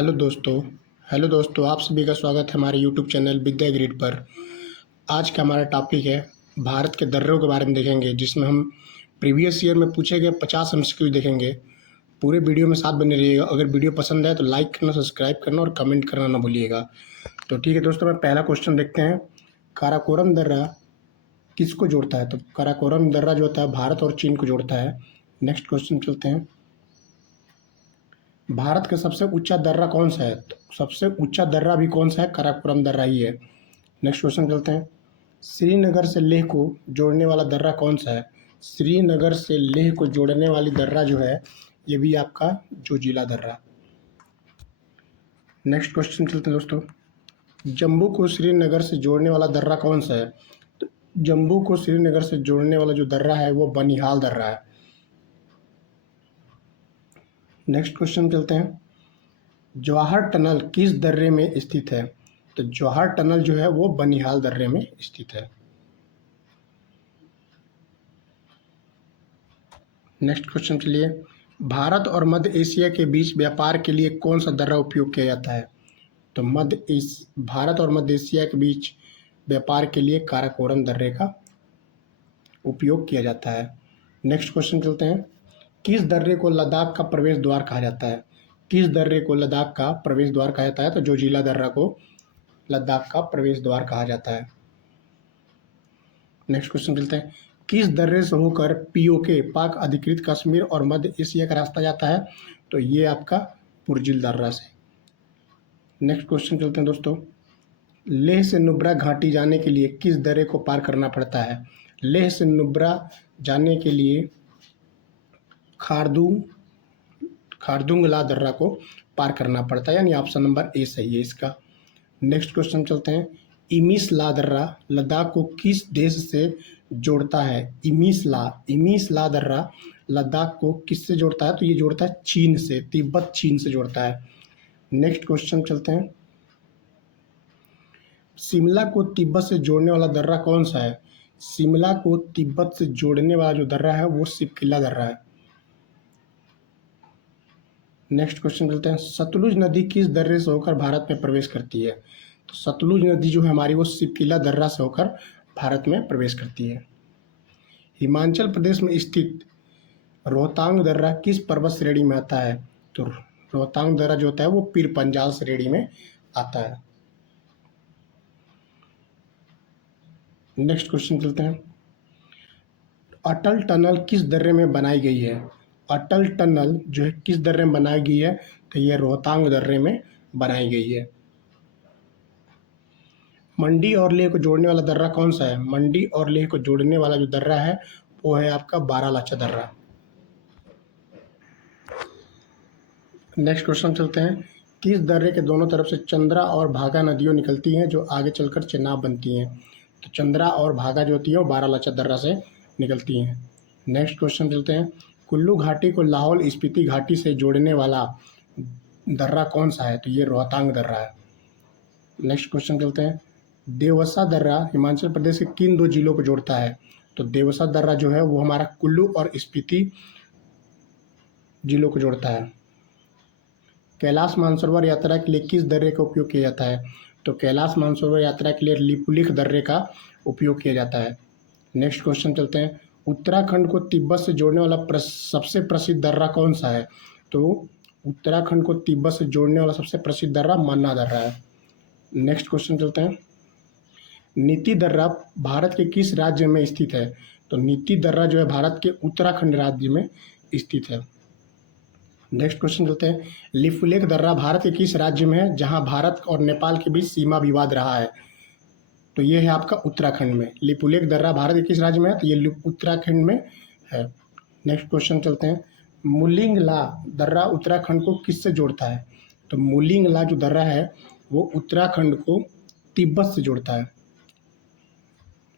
Hello दोस्तों, आप सभी का स्वागत है हमारे यूट्यूब चैनल विद्या ग्रिड पर। आज का हमारा टॉपिक है भारत के दर्रों के बारे में देखेंगे, जिसमें हम प्रीवियस ईयर में पूछे गए 50 एमसीक्यू देखेंगे। पूरे वीडियो में साथ बने रहिएगा। अगर वीडियो पसंद आए तो लाइक करना, सब्सक्राइब करना और कमेंट करना ना भूलिएगा। तो ठीक है दोस्तों, मैं पहला क्वेश्चन देखते हैं। काराकोरम दर्रा किसको जोड़ता है? तो काराकोरम दर्रा जो होता है भारत और चीन को जोड़ता है। नेक्स्ट क्वेश्चन चलते हैं। भारत का सबसे ऊंचा दर्रा कौन सा है? तो सबसे ऊंचा दर्रा भी कौन सा है? काराकोरम दर्रा ही है। नेक्स्ट क्वेश्चन चलते हैं। श्रीनगर से लेह को जोड़ने वाला दर्रा कौन सा है? श्रीनगर से लेह को जोड़ने वाली दर्रा जो है ये भी आपका जोजिला दर्रा। नेक्स्ट क्वेश्चन चलते हैं दोस्तों। जम्मू को श्रीनगर से जोड़ने वाला दर्रा कौन सा है? तो जम्मू को श्रीनगर से जोड़ने वाला जो दर्रा है वो बनिहाल दर्रा है। नेक्स्ट क्वेश्चन चलते हैं। जवाहर टनल किस दर्रे में स्थित है? तो जवाहर टनल जो है वो बनिहाल दर्रे में स्थित है। नेक्स्ट क्वेश्चन चलिए। भारत और मध्य एशिया के बीच व्यापार के लिए कौन सा दर्रा उपयोग किया जाता है? तो भारत और मध्य एशिया के बीच व्यापार के लिए काराकोरम दर्रे का उपयोग किया जाता है। नेक्स्ट क्वेश्चन चलते हैं। किस दर्रे को लद्दाख का प्रवेश द्वार कहा जाता है? किस दर्रे को लद्दाख का प्रवेश द्वार कहा जाता है? तो जोजिला दर्रा को लद्दाख का प्रवेश द्वार कहा जाता है। नेक्स्ट क्वेश्चन चलते हैं। किस दर्रे से होकर पीओके पाक अधिकृत कश्मीर और मध्य एशिया का रास्ता जाता है? तो ये आपका पुर्जिल दर्रा से। नेक्स्ट क्वेश्चन चलते हैं दोस्तों। लेह से नुब्रा घाटी जाने के लिए किस दर्रे को पार करना पड़ता है? लेह से नुब्रा जाने के लिए खारदुंगला दर्रा को पार करना पड़ता है, यानी ऑप्शन नंबर ए सही है इसका। नेक्स्ट क्वेश्चन चलते हैं। इमिसला दर्रा लद्दाख को किस देश से जोड़ता है? इमिसला दर्रा लद्दाख को किससे जोड़ता है? तो ये जोड़ता है चीन से, तिब्बत चीन से जोड़ता है। नेक्स्ट क्वेश्चन चलते हैं। शिमला को तिब्बत से जोड़ने वाला दर्रा कौन सा है? शिमला को तिब्बत से जोड़ने वाला जो दर्रा है वो शिवकिला दर्रा है। नेक्स्ट क्वेश्चन चलते हैं। सतलुज नदी किस दर्रे से होकर भारत में प्रवेश करती है? तो सतलुज नदी जो है हमारी वो शिवकिला दर्रा से होकर भारत में प्रवेश करती है। हिमाचल प्रदेश में स्थित रोहतांग दर्रा किस पर्वत श्रेणी में आता है? तो रोहतांग दर्रा जो होता है वो पीर पंजाल श्रेणी में आता है। नेक्स्ट क्वेश्चन चलते हैं। अटल टनल किस दर्रे में बनाई गई है? अटल टनल जो है किस दर्रे में बनाई गई है? तो ये रोहतांग दर्रे में बनाई गई है। मंडी और लेह को जोड़ने वाला दर्रा कौन सा है? मंडी और लेह को जोड़ने वाला जो दर्रा है वो है आपका बारालाचा दर्रा। नेक्स्ट क्वेश्चन चलते हैं। किस दर्रे के दोनों तरफ से चंद्रा और भागा नदियों निकलती हैं जो आगे चलकर चेनाब बनती हैं? तो चंद्रा और भागा जो होती है वो बारालाचा दर्रा से निकलती हैं। नेक्स्ट क्वेश्चन चलते हैं। कुल्लू घाटी को लाहौल स्पीति घाटी से जोड़ने वाला दर्रा कौन सा है? तो ये रोहतांग दर्रा है। नेक्स्ट क्वेश्चन चलते हैं। देवसा दर्रा हिमाचल प्रदेश के किन दो जिलों को जोड़ता है? तो देवसा दर्रा जो है वो हमारा कुल्लू और स्पीति जिलों को जोड़ता है। कैलाश मानसरोवर यात्रा के लिए किस दर्रे का उपयोग किया जाता है? तो कैलाश मानसरोवर यात्रा के लिए लिपुलेख दर्रे का उपयोग किया जाता है। नेक्स्ट क्वेश्चन चलते हैं। उत्तराखंड को तिब्बत से जोड़ने वाला सबसे प्रसिद्ध दर्रा कौन सा है? तो उत्तराखंड को तिब्बत से जोड़ने वाला सबसे प्रसिद्ध दर्रा मन्ना दर्रा है। नेक्स्ट क्वेश्चन चलते हैं। नीति दर्रा भारत के किस राज्य में स्थित है? तो नीति दर्रा जो है भारत के उत्तराखंड राज्य में स्थित है। नेक्स्ट क्वेश्चन चलते हैं। लिपुलेख दर्रा भारत के किस राज्य में है जहां भारत और नेपाल के बीच सीमा विवाद रहा है? तो ये है आपका उत्तराखंड में। लिपुलेख दर्रा भारत के किस राज्य में है? तो ये उत्तराखंड में है। नेक्स्ट क्वेश्चन चलते हैं। मुलिंगला दर्रा उत्तराखंड को किससे जोड़ता है? तो मुलिंगला जो दर्रा है वो उत्तराखंड को तिब्बत से जोड़ता है।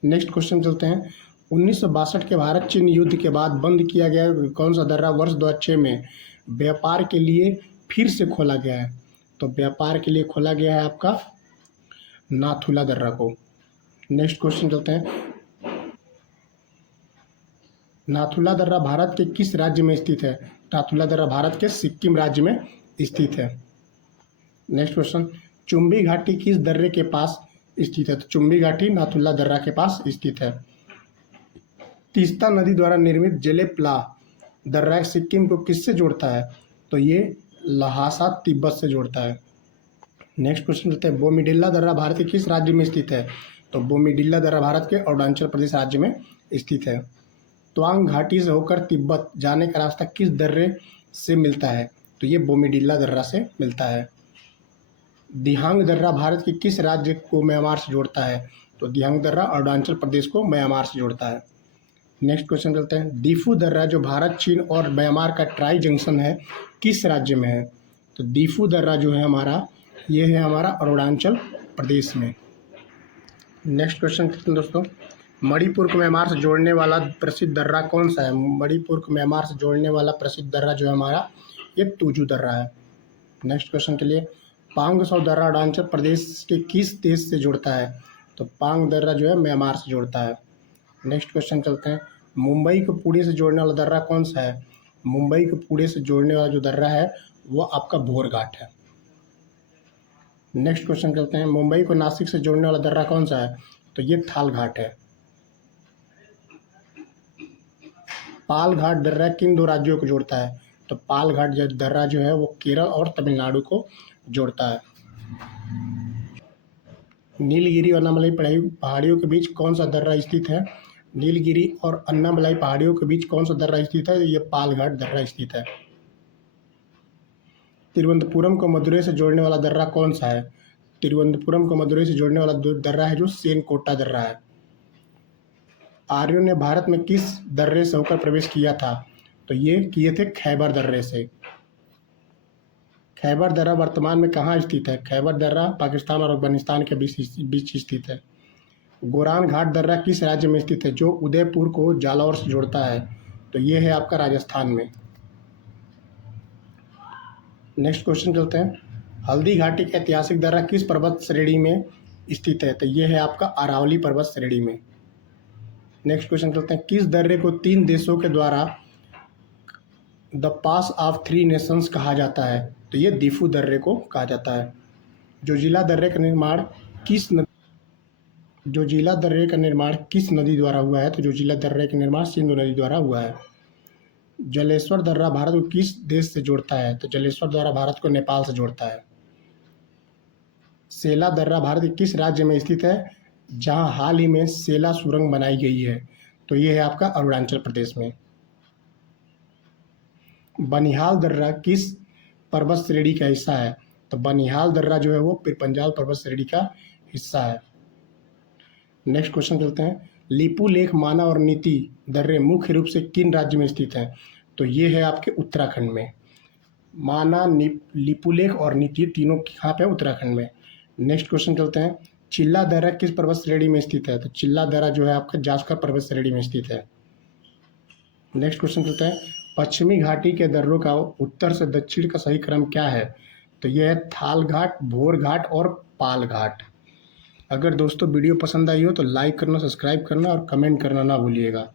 नेक्स्ट क्वेश्चन चलते हैं। 1962 के भारत चीन युद्ध के बाद बंद किया गया कौन सा दर्रा वर्ष 2006 में व्यापार के लिए फिर से खोला गया है? तो व्यापार के लिए खोला गया है आपका नाथुला दर्रा को। नेक्स्ट क्वेश्चन चलते हैं। नाथुला दर्रा भारत के किस राज्य में स्थित है? नाथुला दर्रा भारत के सिक्किम राज्य में स्थित है। नेक्स्ट क्वेश्चन, चुम्बी घाटी किस दर्रे के पास स्थित है? तो चुम्बी घाटी नाथुला दर्रा के पास स्थित है। तीस्ता नदी द्वारा निर्मित जेलेपला दर्रा सिक्किम को किससे जोड़ता है? तो ये लहासा तिब्बत से जोड़ता है। नेक्स्ट क्वेश्चन रहता है, बोमीडिल्ला दर्रा भारत के किस राज्य में स्थित है? तो बोमीडिल्ला दर्रा भारत के अरुणाचल प्रदेश राज्य में स्थित है। त्वांग घाटी से होकर तिब्बत जाने का रास्ता किस दर्रे से मिलता है? तो ये बोमीडिल्ला दर्रा से मिलता है। दिहांग दर्रा भारत के किस राज्य को म्यांमार से जोड़ता है? तो दिहांग दर्रा अरुणाचल प्रदेश को म्यांमार से जोड़ता है। नेक्स्ट क्वेश्चन चलते हैं, दीफू दर्रा जो भारत, चीन और म्यांमार का ट्राई जंक्शन है, किस राज्य में है? तो दीफू दर्रा जो है हमारा, ये है हमारा अरुणाचल प्रदेश में। नेक्स्ट क्वेश्चन चलते हैं दोस्तों, मणिपुर को म्यांमार से जोड़ने वाला प्रसिद्ध दर्रा कौन सा है? मणिपुर को म्यांमार से जोड़ने वाला प्रसिद्ध दर्रा जो है हमारा, ये तुजू दर्रा है। नेक्स्ट क्वेश्चन के लिए, पांग सौ दर्रा अरुणाचल प्रदेश के किस देश से जुड़ता है? तो पांग दर्रा जो है म्यांमार से जुड़ता है। नेक्स्ट क्वेश्चन चलते हैं, मुंबई को पुणे से जोड़ने वाला दर्रा कौन सा है? मुंबई को पुणे से जोड़ने वाला जो दर्रा है वो आपका भोर घाट है। नेक्स्ट क्वेश्चन चलते हैं, मुंबई को नासिक से जोड़ने वाला दर्रा कौन सा है? तो ये थाल घाट है। पाल घाट दर्रा किन दो राज्यों को जोड़ता है? तो पाल घाट दर्रा जो है वो केरल और तमिलनाडु को जोड़ता है। नीलगिरी और अन्नामलाई पहाड़ियों के बीच कौन सा दर्रा स्थित है? नीलगिरी और अन्नामलाई पहाड़ियों के बीच कौन सा दर्रा स्थित है? ये पाल घाट दर्रा स्थित है। तिरुवनंतपुरम को मदुरई से जोड़ने वाला दर्रा कौन सा है? तिरुवनंतपुरम को मदुरई से जोड़ने वाला दर्रा है जो सेनकोटा दर्रा है। आर्यों ने भारत में किस दर्रे से होकर प्रवेश किया था? तो ये किए थे खैबर दर्रे से। खैबर दर्रा वर्तमान में कहाँ स्थित है? खैबर दर्रा पाकिस्तान और अफगानिस्तान के बीच स्थित है। गोरान घाट दर्रा किस राज्य में स्थित है जो उदयपुर को जालौर से जोड़ता है? तो ये है आपका राजस्थान में। नेक्स्ट क्वेश्चन चलते हैं, हल्दी घाटी का ऐतिहासिक दर्रा किस पर्वत श्रेणी में स्थित है? तो ये है आपका अरावली पर्वत श्रेणी में। नेक्स्ट क्वेश्चन चलते हैं, किस दर्रे को 3 देशों के द्वारा द पास ऑफ 3 नेशंस कहा जाता है? तो ये दीफू दर्रे को कहा जाता है। जोजिला दर्रे का निर्माण किस नदी द्वारा हुआ है? तो जोजिला दर्रे का निर्माण सिंधु नदी द्वारा हुआ है। जलेश्वर दर्रा भारत को किस देश से जोड़ता है? तो जलेश्वर दर्रा भारत को नेपाल से जोड़ता है। सेला दर्रा भारत के किस राज्य में स्थित है जहां हाल ही में सेला सुरंग बनाई गई है? तो ये है आपका अरुणाचल प्रदेश में। बनिहाल दर्रा किस पर्वत श्रेणी का हिस्सा है? तो बनिहाल दर्रा जो है वो पीरपंजाल पर्वत श्रेणी का हिस्सा है। नेक्स्ट क्वेश्चन चलते हैं, लिपू लेख, माना और नीति दर्रे मुख्य रूप से किन राज्य में स्थित हैं? तो ये है आपके उत्तराखंड में। माना, लिपू लेख और नीति तीनों कहाँ पे? उत्तराखंड में। नेक्स्ट क्वेश्चन चलते हैं, चिल्ला दर्रा किस पर्वत श्रेणी में स्थित है? तो चिल्ला दर्रा जो है आपका जास्कर पर्वत श्रेणी में स्थित है। नेक्स्ट क्वेश्चन चलता है, पश्चिमी घाटी के दर्रों का उत्तर से दक्षिण का सही क्रम क्या है? तो यह है थाल घाट, भोर घाट और पाल घाट। अगर दोस्तों वीडियो पसंद आई हो तो लाइक करना, सब्सक्राइब करना और कमेंट करना ना भूलिएगा।